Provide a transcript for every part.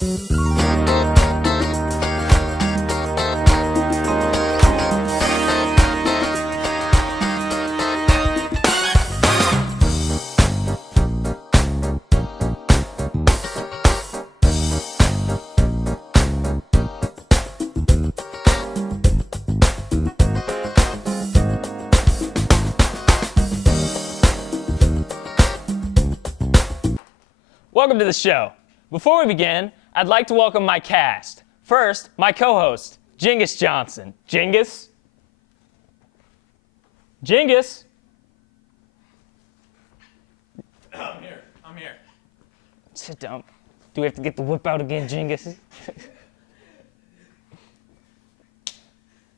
Welcome to the show. Before we begin, I'd like to welcome my cast. First, my co-host, Jingus Johnson. Jingus? Jingus? I'm here. Sit down. Do we have to get the whip out again, Jingus?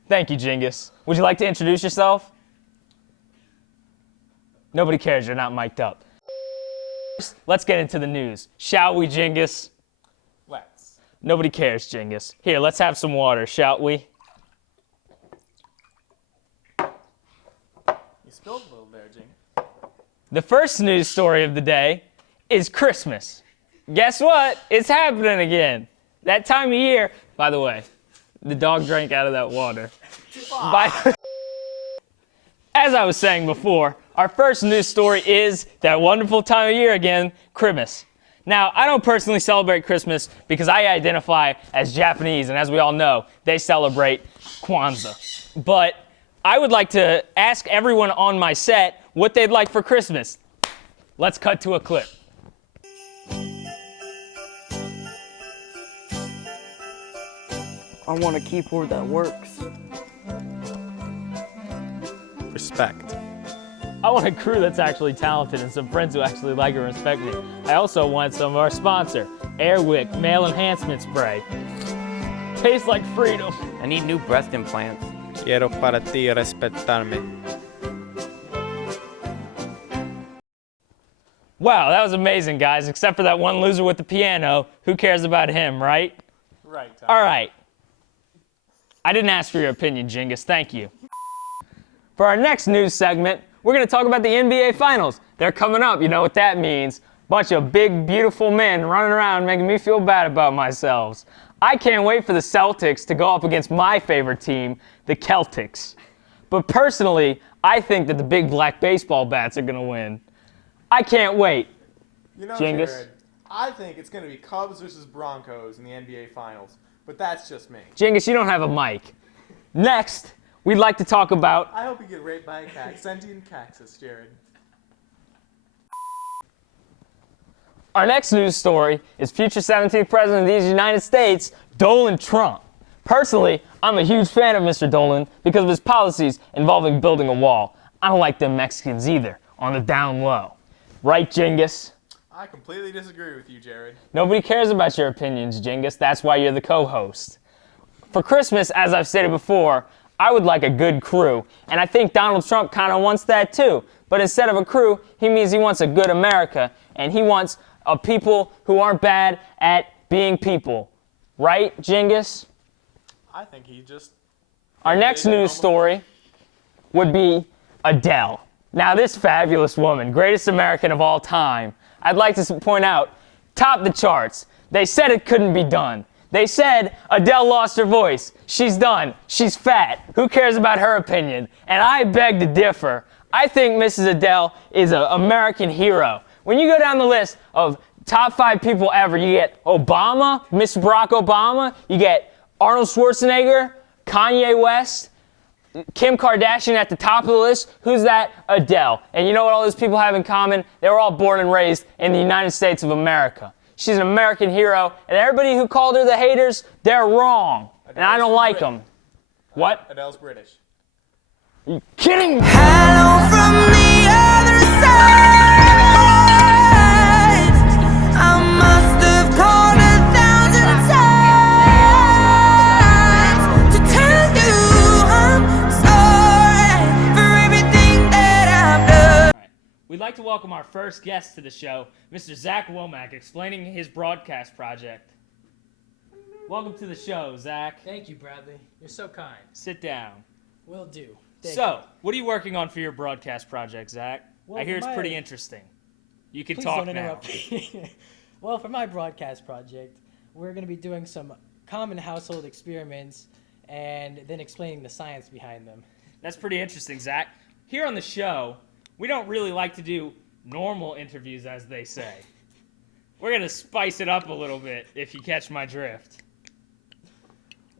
Thank you, Jingus. Would you like to introduce yourself? Nobody cares, you're not mic'd up. Let's get into the news. Shall we, Jingus? Let's. Nobody cares, Jingus. Here, let's have some water, shall we? You spilled a little there, Jing. The first news story of the day is Christmas. Guess what? It's happening again. That time of year, by the way, the dog drank out of that water. As I was saying before, our first news story is that wonderful time of year again, Christmas. Now, I don't personally celebrate Christmas because I identify as Japanese, and as we all know, they celebrate Kwanzaa. But I would like to ask everyone on my set what they'd like for Christmas. Let's cut to a clip. I want a keyboard that works. Respect. I want a crew that's actually talented and some friends who actually like and respect me. I also want some of our sponsor, Airwick Male Enhancement Spray. Tastes like freedom. I need new breast implants. Quiero para ti respetarme. Wow, that was amazing, guys, except for that one loser with the piano. Who cares about him, right? Right. All right. I didn't ask for your opinion, Jingus. Thank you. For our next news segment, we're going to talk about the NBA Finals. They're coming up. You know what that means. Bunch of big, beautiful men running around making me feel bad about myself. I can't wait for the Celtics to go up against my favorite team, the Celtics. But personally, I think that the big black baseball bats are going to win. I can't wait. You know, Jingus? Jared, I think it's going to be Cubs versus Broncos in the NBA Finals, but that's just me. Jingus, you don't have a mic. Next, we'd like to talk about... I hope you get raped by a sentient cactus, Jared. Our next news story is future 17th President of the United States, Donald Trump. Personally, I'm a huge fan of Mr. Dolan because of his policies involving building a wall. I don't like them Mexicans either, on the down low. Right, Jingus? I completely disagree with you, Jared. Nobody cares about your opinions, Jingus. That's why you're the co-host. For Christmas, as I've stated before, I would like a good crew, and I think Donald Trump kind of wants that too. But instead of a crew, he means he wants a good America, and he wants a people who aren't bad at being people. Right, Jingus? I think he just... Our next news story would be Adele. Now, this fabulous woman, greatest American of all time, I'd like to point out, topped the charts. They said it couldn't be done. They said Adele lost her voice. She's done. She's fat. Who cares about her opinion? And I beg to differ. I think Mrs. Adele is an American hero. When you go down the list of top 5 people ever, you get Obama, Mr. Barack Obama, you get Arnold Schwarzenegger, Kanye West, Kim Kardashian at the top of the list. Who's that? Adele. And you know what all those people have in common? They were all born and raised in the United States of America. She's an American hero, and everybody who called her the haters, they're wrong. And I don't like them. What? Adele's British. Are you kidding me? Hello from the other side. I must have called 1,000 times to tell you I'm sorry for everything that I've done. We'd like to welcome our first guest to the show, Mr. Zach Womack, explaining his broadcast project. Welcome to the show, Zach. Thank you, Bradley. You're so kind. Sit down. Will do. Thank So, what are you working on for your broadcast project, Zach? Well, I hear for it's my- pretty interesting. You can Please talk don't now. interrupt me. Well, for my broadcast project, we're going to be doing some common household experiments and then explaining the science behind them. That's pretty interesting, Zach. Here on the show, we don't really like to do normal interviews, as they say. We're going to spice it up a little bit, if you catch my drift.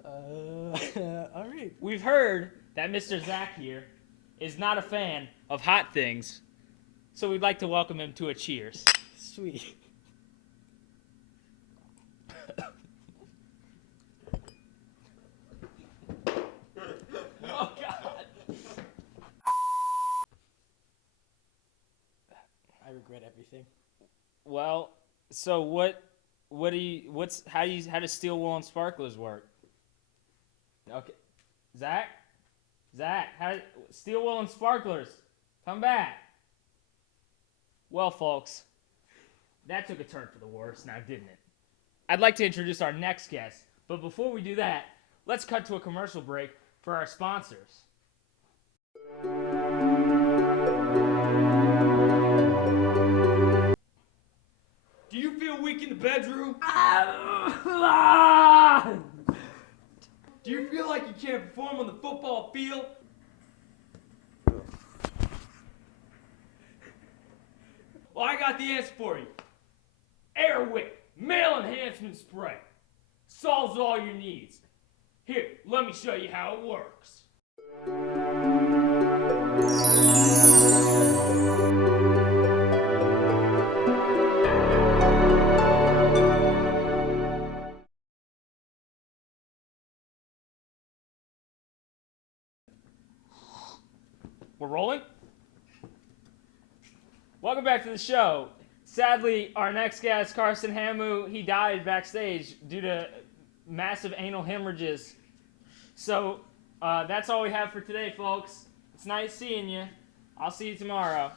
All right. We've heard that Mr. Zach here is not a fan of hot things, so we'd like to welcome him to a cheers. Sweet. Oh, God. I regret everything. Well, so how does steel wool and sparklers work? Okay, Zach, steel wool and sparklers, come back. Well, folks, that took a turn for the worse now, didn't it? I'd like to introduce our next guest, but before we do that, let's cut to a commercial break for our sponsors. Do you feel weak in the bedroom? Do you feel like you can't perform on the football field? Well, I got the answer for you. Airwick Male Enhancement Spray. Solves all your needs. Here, let me show you how it works. We're rolling? Welcome back to the show. Sadly, our next guest, Carson Hamu, he died backstage due to massive anal hemorrhages. So that's all we have for today, folks. It's nice seeing you. I'll see you tomorrow.